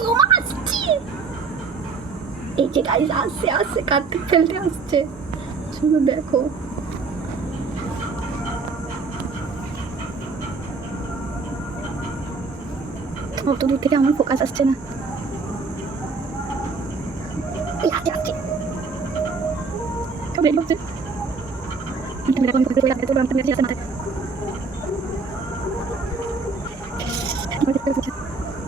ও মা এই যে গাড়ি আসছে আসছে কার্তিক ফেলতে আসছে শুধু দেখো অত দূর থেকে আমার ফোকাস আসছে না আসছে আসছে কেমন আমার দেখতে পাচ্ছি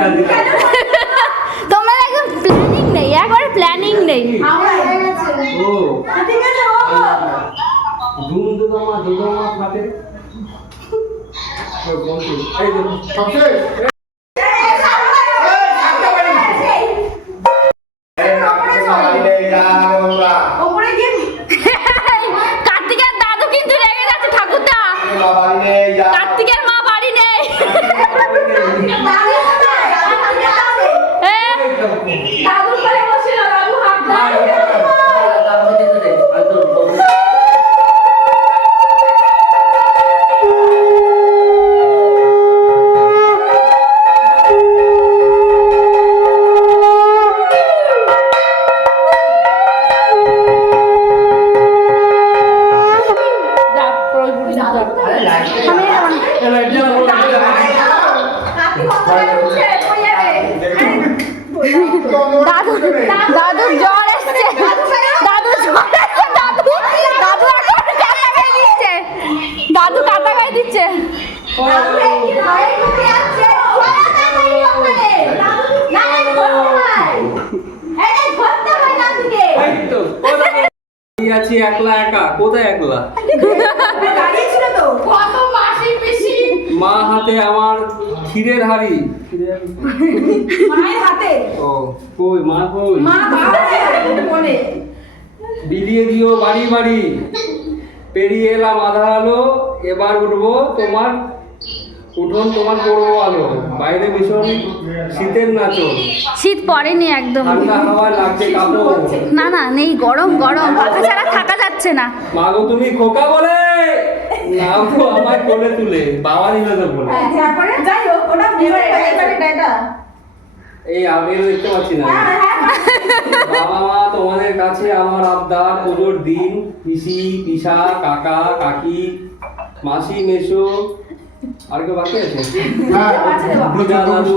তোমার একদম প্ল্যানিং নেই একবার প্ল্যানিং নেই। ও, ধুম দাদু দাদু জ্বর এসছে। দাদু জ্বর এসছে দাদু। দাদু এখন কাটা গায়ে দিচ্ছে। দাদু কাটা গায়ে দিচ্ছে। তো, কোথায়? আছি একলা একা। কোথায় একলা? মা হাতে আমার ক্ষীরের হাড়ি। ও কই মা কই? বিলিয়ে দিও বাড়ি বাড়ি। পেরিয়ে এলাম আধার আলো এবার উঠবো তোমার উঠোন তোমার পড়ব আলো। বাইরে ভীষণ শীতের নাচন। শীত পড়েনি একদম। ঠান্ডা হাওয়া লাগছে কাপড়। না না নেই গরম গরম। পাখা ছাড়া থাকা যাচ্ছে না। মাগো তুমি খোকা বলে? নাম তো আমার কোলে তুলে। বাবা নিল তো বলে। এই আমিও দেখতে পাচ্ছি না। বাবা মা তোমাদের কাছে আমার আবদার পুজোর দিন। পিসি পিসা কাকা কাকি মাসি মেশো আর কেউ বাকি আছে? হ্যাঁ দিদা। দাদু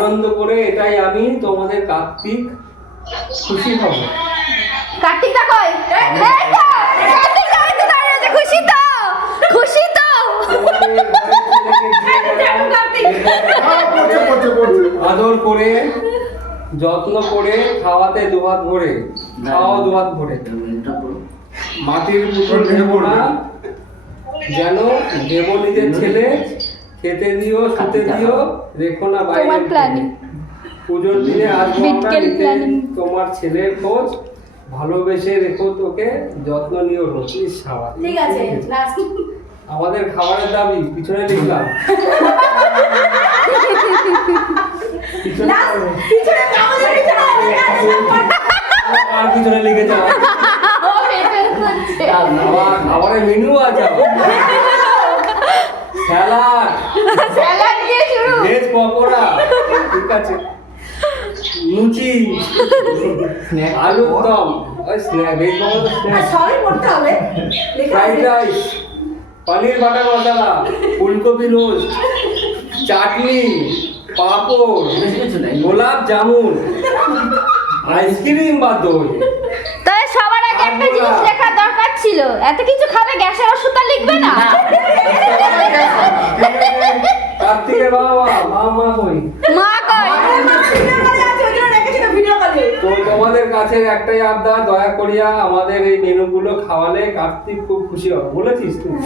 আনন্দ করে এটাই আমি তোমাদের কার্তিক খুশি হব। কই ওই তো দাঁড়িয়ে খুশি তো খুশি তো। আদর করে যত্ন করে খাওয়াতে দুহাত ভরে খাওয়া দুহাত ভরে। মাটির পুতুল নেব না যেন দেব নিজের ছেলে খেতে দিও শুতে দিও রেখো না বাইরে তোমার planning। পুজোর দিনে planning। তোমার ছেলের খোঁজ। ভালোবেসে রেখো তোকে যত্ন নিও রোজ ইস, ঠিক আছে লাস্ট আমাদের খাবারের দাবি পিছনে লিখলাম পিছনে লাস্ট পিছনে কাগজের পিছনে আর পিছনে লিখে যাও। খাবারের মেনু আছে। স্যালাড। স্যালাড দিয়ে শুরু। ভেজ পকোড়া। ঠিক আছে। লুচি। স্ন্যাক আলুর দম। ওই স্ন্যাক ভেজ পকোড়া স্ন্যাক। সবই পড়তে হবে। Fried rice paneer butter masala ফুলকপি রোস্ট চাটনি পাঁপড় গোলাপ জামুন। আইসক্রিম বা দই তাহলে সবার ছিল এত কিছু খাবে গ্যাসের লিখবে না মা তোমাদের কাছে একটাই আবদার দয়া করিয়া আমাদের এই মেনুগুলো খাওয়ালে কার্তিক খুব খুশি হবে বলেছিস তুই